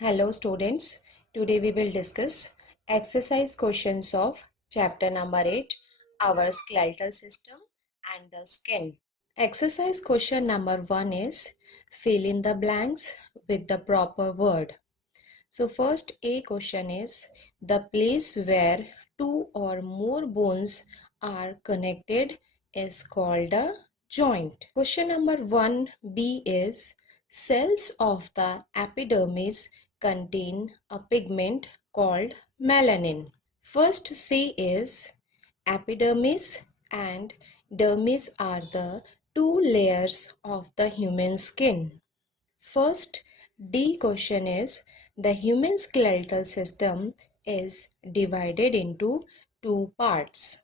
Hello students, today we will discuss exercise questions of chapter number 8, our skeletal system and the skin. Exercise question number 1 is fill in the blanks with the proper word. So first A question is the place where two or more bones are connected is called a joint. Question number 1B is cells of the epidermis contain a pigment called melanin. First C is epidermis and dermis are the two layers of the human skin. First D question is the human skeletal system is divided into two parts.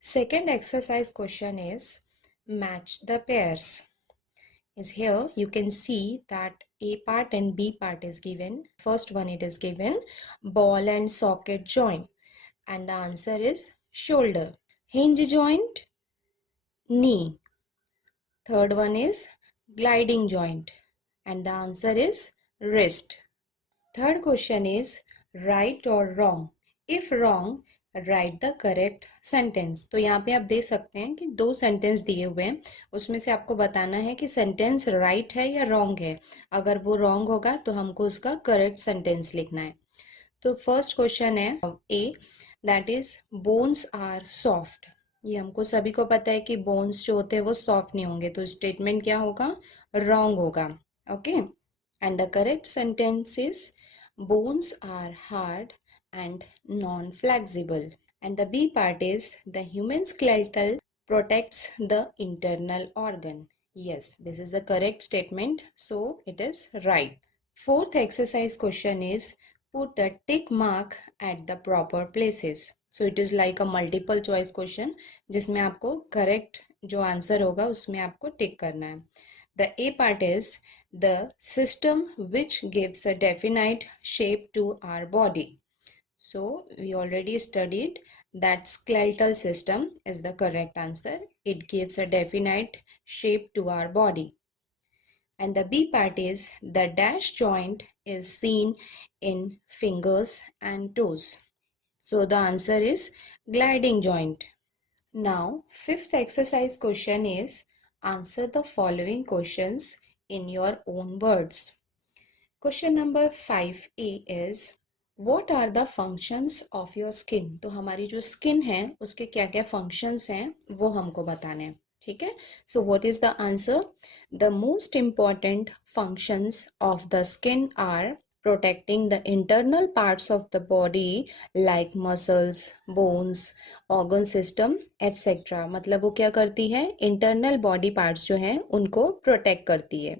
Second exercise question is match the pairs. Is here you can see that A part and B part is given. First one it is given ball and socket joint and the answer is shoulder. Hinge joint, knee. Third one is gliding joint and the answer is wrist. Third question is right or wrong. If wrong, write the correct sentence. तो यहाँ पे आप देख सकते हैं कि दो sentence दिए हुए हैं, उसमें से आपको बताना है कि सेंटेंस राइट है या रॉन्ग है. अगर वो रॉन्ग होगा तो हमको उसका करेक्ट सेंटेंस लिखना है. तो फर्स्ट क्वेश्चन है A, that is bones are soft. ये हमको सभी को पता है कि बोन्स जो होते हैं वो सॉफ्ट नहीं होंगे, तो स्टेटमेंट क्या होगा, रॉन्ग होगा. Okay, and the correct sentence is bones are hard and non-flexible. And the B part is the human skeletal protects the internal organ. Yes, this is the correct statement, so it is right. Fourth exercise question is put a tick mark at the proper places. So it is like a multiple choice question जिसमें आपको correct जो answer होगा उसमें आपको टिक करना है. The A part is the system which gives a definite shape to our body. So we already studied that skeletal system is the correct answer. It gives a definite shape to our body. And the B part is the dash joint is seen in fingers and toes. So the answer is gliding joint. Now, fifth exercise question is answer the following questions in your own words. Question number 5A is what are the functions of your skin? तो हमारी जो skin है उसके क्या क्या functions हैं वो हमको बताने हैं. ठीक है, so what is the answer? The most important functions of the skin are protecting the internal parts of the body like muscles, bones, organ system, etc. मतलब वो क्या करती है, internal body parts जो हैं उनको protect करती है.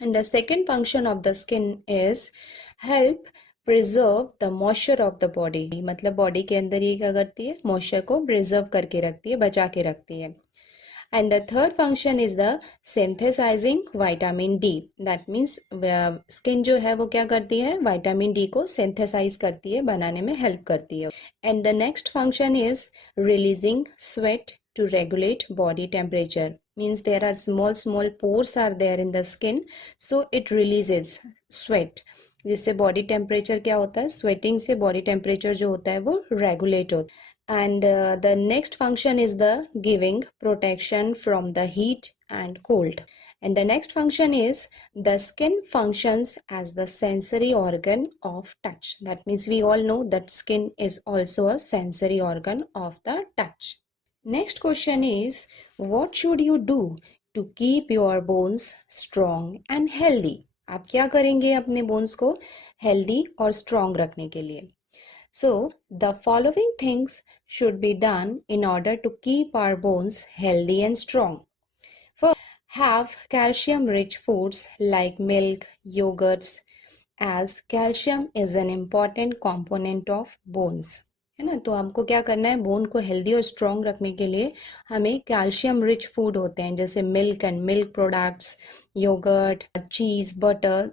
And the second function of the skin is help preserve the moisture of the body. मतलब body के अंदर ये क्या करती है, moisture को preserve करके रखती है, बचा के रखती है. And the third function is the synthesizing vitamin D. That means skin जो है वो क्या करती है, vitamin D को synthesize करती है, बनाने में help करती है. And the next function is releasing sweat to regulate body temperature. Means there are small pores are there in the skin, so it releases sweat. जिससे body temperature क्या होता है, sweating से body temperature जो होता है वो regulate होता है. And the next function is the giving protection from the heat and cold. And the next function is the skin functions as the sensory organ of touch. That means we all know that skin is also a sensory organ of the touch. Next question is what should you do to keep your bones strong and healthy? आप क्या करेंगे अपने bones को healthy और strong रखने के लिए? So, the following things should be done in order to keep our bones healthy and strong. First, have calcium-rich foods like milk, yogurts, as calcium is an important component of bones. है ना, तो हमको क्या करना है, bone को healthy और strong रखने के लिए हमें कैल्शियम रिच फूड होते हैं जैसे milk and milk products, yogurt, cheese, butter.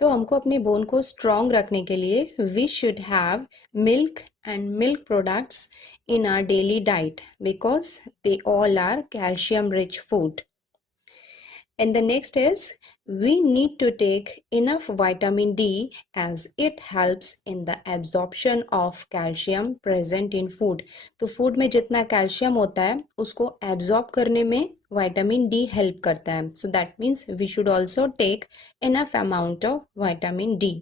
तो हमको अपने बोन को स्ट्रॉन्ग रखने के लिए we should have milk and milk products in our daily diet because they all are calcium rich food. And the next is we need to take enough vitamin D as it helps in the absorption of calcium present in food. तो food में जितना calcium होता है उसको absorb करने में vitamin D help करता है. So that means we should also take enough amount of vitamin D.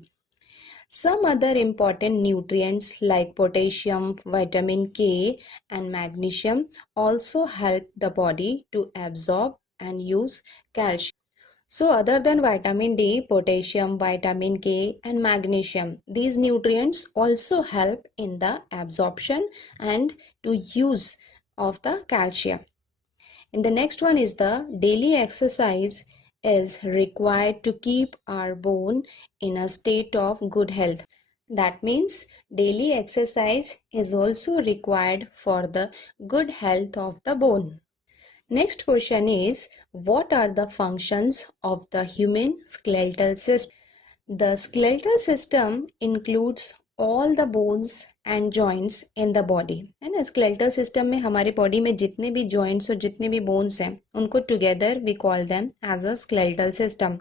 Some other important nutrients like potassium, vitamin K, and magnesium also help the body to absorb and use calcium. So, other than vitamin D, potassium, vitamin K, and magnesium, these nutrients also help in the absorption and to use of the calcium. And the next one is the daily exercise is required to keep our bone in a state of good health. That means daily exercise is also required for the good health of the bone. Next question is what are the functions of the human skeletal system? The skeletal system includes all the bones and joints in the body. है ना, skeletal system में हमारे body में जितने भी joints और जितने भी bones हैं उनको together we call them as a skeletal system.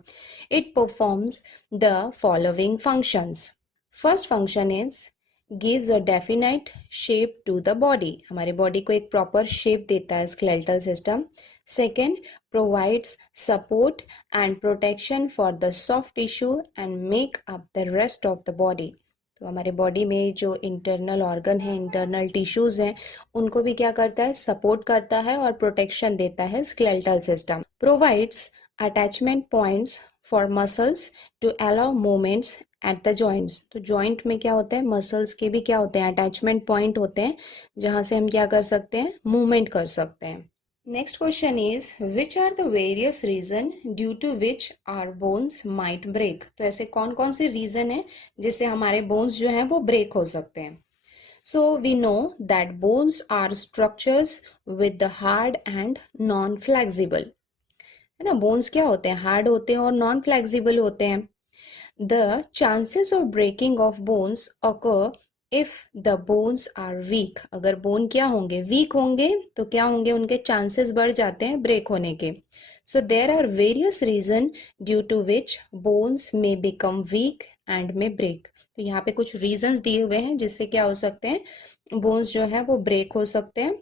It performs the following functions. First function is gives a definite shape to the body. हमारे body को एक proper shape देता है skeletal system. Second, provides support and protection for the soft tissue and make up the rest of the body. तो हमारे body में जो internal organ है, इंटरनल टिश्यूज हैं, उनको भी क्या करता है, सपोर्ट करता है और प्रोटेक्शन देता है skeletal system. Provides attachment points for muscles to allow movements at the joints. तो जॉइंट में क्या होता है, मसल्स के भी क्या होते हैं, अटैचमेंट पॉइंट होते हैं जहाँ से हम क्या कर सकते हैं, मूवमेंट कर सकते हैं. Next question is which are the various reason due to which our bones might break. तो ऐसे कौन कौन से reason है जिससे हमारे bones जो हैं वो break हो सकते हैं. So we know that bones are structures with the hard and non-flexible. है ना, bones क्या होते हैं, hard होते हैं और non-flexible होते हैं. The chances of breaking of bones occur if the bones are weak. अगर bone क्या होंगे, weak होंगे तो क्या होंगे, उनके chances बढ़ जाते हैं break होने के. So there are various reasons due to which bones may become weak and may break. तो यहाँ पे कुछ reasons दिए हुए हैं जिससे क्या हो सकते हैं, bones जो है वो break हो सकते हैं.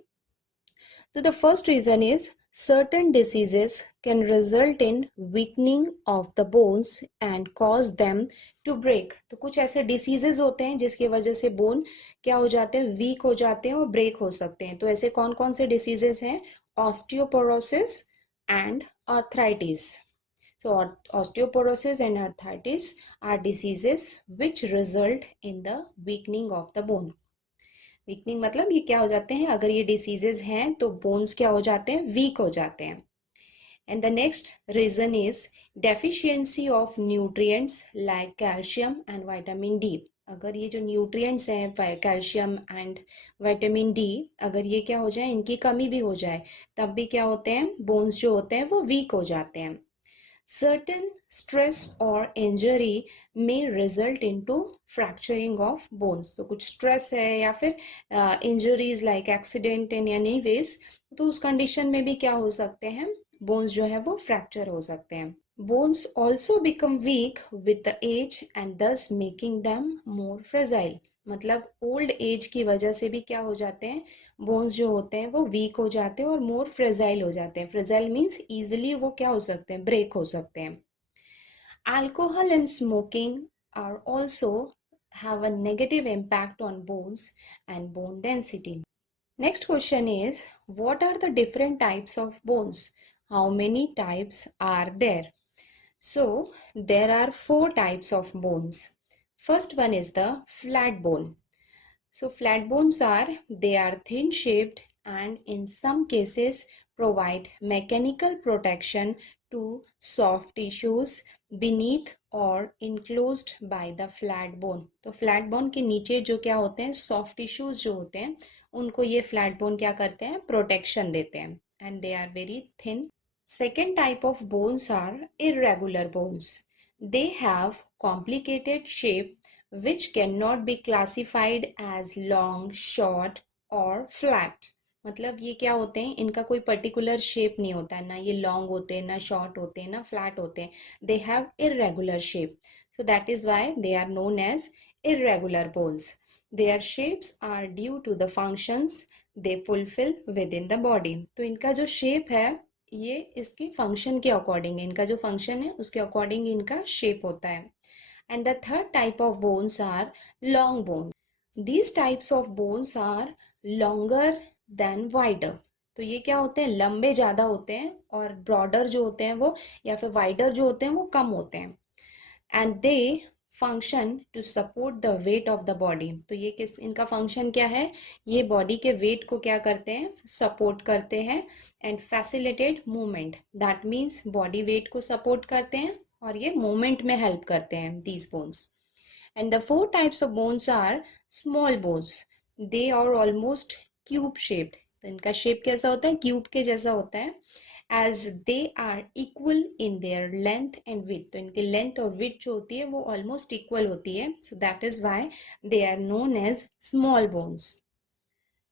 So the first reason is certain diseases can result in weakening of the bones and cause them to break. तो कुछ ऐसे diseases होते हैं जिसकी वजह से bone क्या हो जाते हैं, weak हो जाते हैं और break हो सकते हैं. तो ऐसे कौन कौन से diseases हैं, osteoporosis and arthritis. So osteoporosis and arthritis are diseases which result in the weakening of the bone. Weakening मतलब ये क्या हो जाते हैं, अगर ये डिसीजेज हैं तो बोन्स क्या हो जाते हैं, वीक हो जाते हैं. And the next reason is deficiency of nutrients like calcium and vitamin D. अगर ये जो न्यूट्रिएंट्स हैं कैल्शियम एंड विटामिन डी, अगर ये क्या हो जाए, इनकी कमी भी हो जाए, तब भी क्या होते हैं, बोन्स जो होते हैं वो वीक हो जाते हैं. Certain stress or injury may result into fracturing of bones. तो कुछ stress है या फिर injuries like accident in any ways, तो उस condition में भी क्या हो सकते हैं, bones जो है वो fracture हो सकते हैं. Bones also become weak with the age and thus making them more fragile. मतलब ओल्ड एज की वजह से भी क्या हो जाते हैं, बोन्स जो होते हैं वो वीक हो जाते हैं और मोर फ्रेजाइल हो जाते हैं. फ्रेजाइल मीन्स इजीली वो क्या हो सकते हैं, ब्रेक हो सकते हैं. Alcohol and smoking are also have a negative impact on bones and bone density. Next question is what are the different types of bones, how many types are there. So there are 4 types of bones. First one is the flat bone. So flat bones they are thin shaped and in some cases provide mechanical protection to soft tissues beneath or enclosed by the flat bone. तो flat bone के नीचे जो क्या होते हैं, soft tissues जो होते हैं, उनको ये flat bone क्या करते हैं, protection देते हैं, and they are very thin. Second type of bones are irregular bones. They have complicated shape which cannot be classified as long, short or flat. मतलब ये क्या होते हैं, इनका कोई पर्टिकुलर शेप नहीं होता है, ना ये लॉन्ग होते हैं, ना शॉर्ट होते हैं, ना फ्लैट होते हैं. They have irregular shape. So that is why they are known as irregular bones. Their shapes are due to the functions they fulfill within the body. तो इनका जो शेप है ये इसके फंक्शन के अकॉर्डिंग है, इनका जो फंक्शन है उसके अकॉर्डिंग इनका शेप होता है. And the third type of bones are long bones. These types of bones are longer than wider. तो ये क्या होते हैं, लंबे ज़्यादा होते हैं और ब्रॉडर जो होते हैं वो या फिर वाइडर जो होते हैं वो कम होते हैं. And they function to support the weight of the body. तो ये किस इनका फंक्शन क्या है, ये बॉडी के वेट को क्या करते हैं, सपोर्ट करते हैं. And facilitate movement, that means body weight को सपोर्ट करते हैं और ये मूवमेंट में हेल्प करते हैं, these bones. And the four types of bones are small bones. They are almost cube shaped. तो इनका शेप कैसा होता है, क्यूब के जैसा होता है. As they are equal in their length and width. तो इनकी लेंथ और विड्थ जो होती है वो ऑलमोस्ट इक्वल होती है. So that is why they are known as small bones.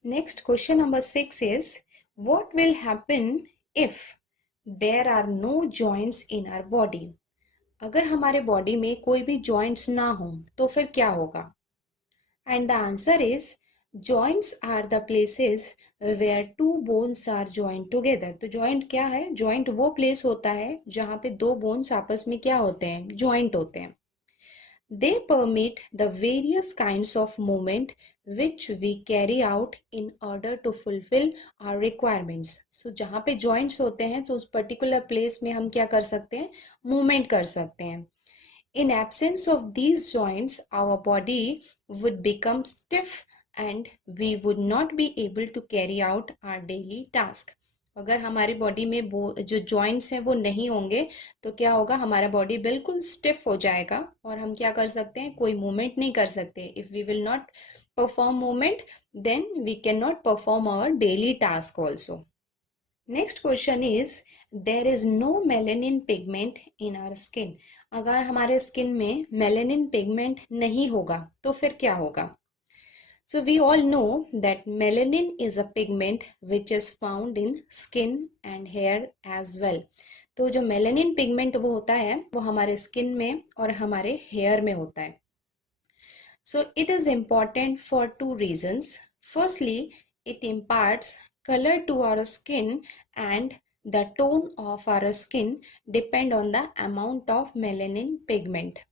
Next question number 6 is, what will happen if there are no joints in our body? अगर हमारे बॉडी में कोई भी जॉइंट्स ना हो तो फिर क्या होगा. And the answer is, joints are the places where two bones are joint together. तो जॉइंट क्या है, जॉइंट वो प्लेस होता है जहाँ पे दो बोन्स आपस में क्या होते हैं, जॉइंट होते हैं. They permit the various kinds of movement which we carry out in order to fulfill our requirements. So जहाँ पे joints होते हैं तो उस particular place में हम क्या कर सकते हैं, movement कर सकते हैं. In absence of these joints, our body would become stiff and we would not be able to carry out our daily task. अगर हमारी बॉडी में जो जॉइंट्स हैं वो नहीं होंगे तो क्या होगा, हमारा बॉडी बिल्कुल स्टिफ हो जाएगा और हम क्या कर सकते हैं, कोई मूवमेंट नहीं कर सकते. If we will not perform movement then we can not perform our daily task also. Next question is, there is no melanin pigment in our skin. अगर हमारे स्किन में मेलेनिन पिगमेंट नहीं होगा तो फिर क्या होगा. So we all know that melanin is a pigment which is found in skin and hair as well. तो जो मेलेनिन पिगमेंट वो होता है वो हमारे स्किन में और हमारे हेयर में होता है. So it is important for two reasons. Firstly, it imparts color to our skin and the tone of our skin depend on the amount of melanin pigment.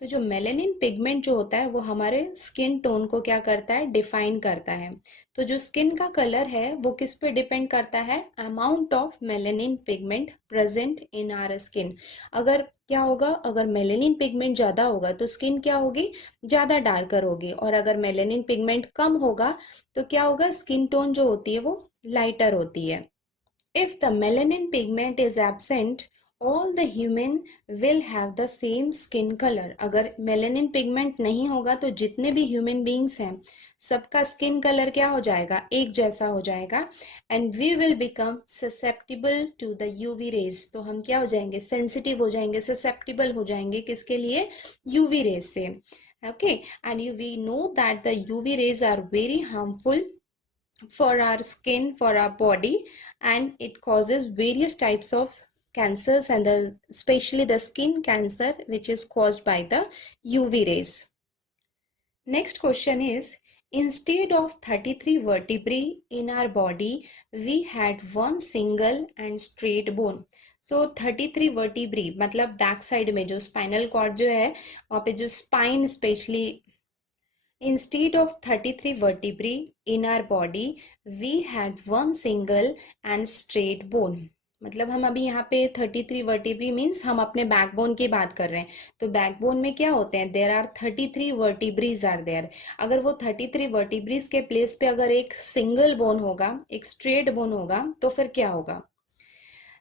तो जो मेलेनिन पिगमेंट जो होता है वो हमारे स्किन टोन को क्या करता है, डिफाइन करता है. तो जो स्किन का कलर है वो किस पे डिपेंड करता है, amount of melanin pigment present in our skin. अगर क्या होगा, अगर मेलेनिन पिगमेंट ज़्यादा होगा तो स्किन क्या होगी, ज़्यादा डार्कर होगी. और अगर मेलेनिन पिगमेंट कम होगा तो क्या होगा, स्किन टोन जो होती है वो लाइटर होती है. If the melanin pigment is absent, all the human will have the same skin colour. अगर मेलेनिन पिगमेंट नहीं होगा तो जितने भी ह्यूमन बींग्स हैं सबका स्किन कलर क्या हो जाएगा, एक जैसा हो जाएगा. And we will become susceptible to the UV rays. तो हम क्या हो जाएंगे, सेंसिटिव हो जाएंगे, ससेप्टिबल हो जाएंगे किसके लिए, यूवी रेज से. Okay, and you we know that the UV rays are very harmful for our skin, for our body, and it causes various types of cancers and especially the skin cancer which is caused by the UV rays. Next question is, instead of 33 vertebrae in our body, we had one single and straight bone. So 33 vertebrae मतलब back side में जो spinal cord जो है वहाँ पे जो spine specially. Instead of 33 vertebrae in our body, we had one single and straight bone. मतलब हम अभी यहाँ पे 33 वर्टिब्री मीन्स हम अपने बैकबोन की बात कर रहे हैं. तो बैकबोन में क्या होते हैं, there are 33 vertebrae are there. अगर वो 33 वर्टिब्रीज के प्लेस पे अगर एक सिंगल बोन होगा, एक स्ट्रेट बोन होगा तो फिर क्या होगा.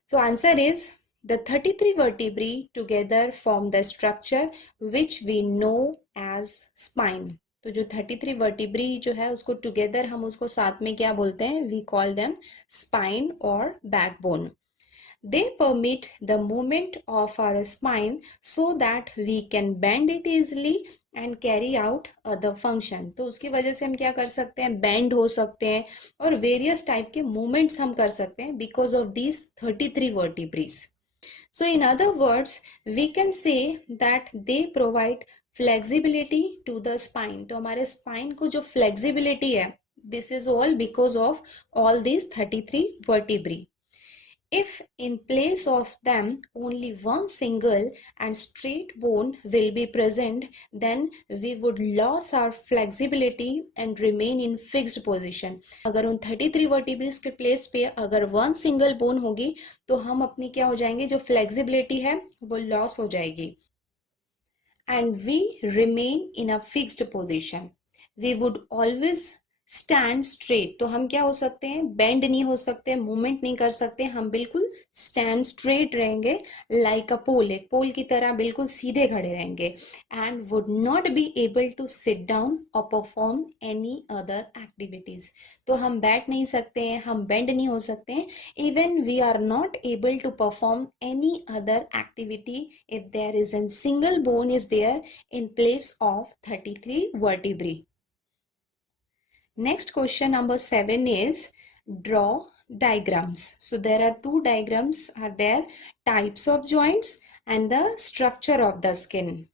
So answer is, the 33 vertebrae together form the structure which we know as spine. तो जो 33 वर्टिब्री जो है उसको टुगेदर हम उसको साथ में क्या बोलते हैं, वी कॉल देम स्पाइन और backbone. They permit the movement of our spine so that we can bend it easily and carry out other function. तो उसकी वजह से हम क्या कर सकते हैं, बेंड हो सकते हैं और वेरियस टाइप के मूवमेंट्स हम कर सकते हैं because of these 33 vertebrae. So in other words, we can say that they provide flexibility to the spine. तो हमारे spine को जो flexibility है, this is all because of all these 33 vertebrae. If in place of them only one single and straight bone will be present, then we would lose our flexibility and remain in fixed position. अगर उन 33 vertebrae के place पे अगर one single bone होगी तो हम अपनी क्या हो जाएंगे, जो flexibility है वो loss हो जाएगी and we remain in a fixed position. We would always stand straight. तो हम क्या हो सकते हैं, बेंड नहीं हो सकते, मूवमेंट नहीं कर सकते, हम बिल्कुल स्टैंड स्ट्रेट रहेंगे लाइक अ पोल, एक पोल की तरह बिल्कुल सीधे खड़े रहेंगे. And would not be able to sit down और परफॉर्म एनी अदर एक्टिविटीज. तो हम बैठ नहीं सकते हैं, हम बेंड नहीं हो सकते हैं, even we are not able to perform any other activity if there is an single bone is there in place of 33 vertebrae. Next question number 7 is draw diagrams. So there are two diagrams are there, types of joints and the structure of the skin.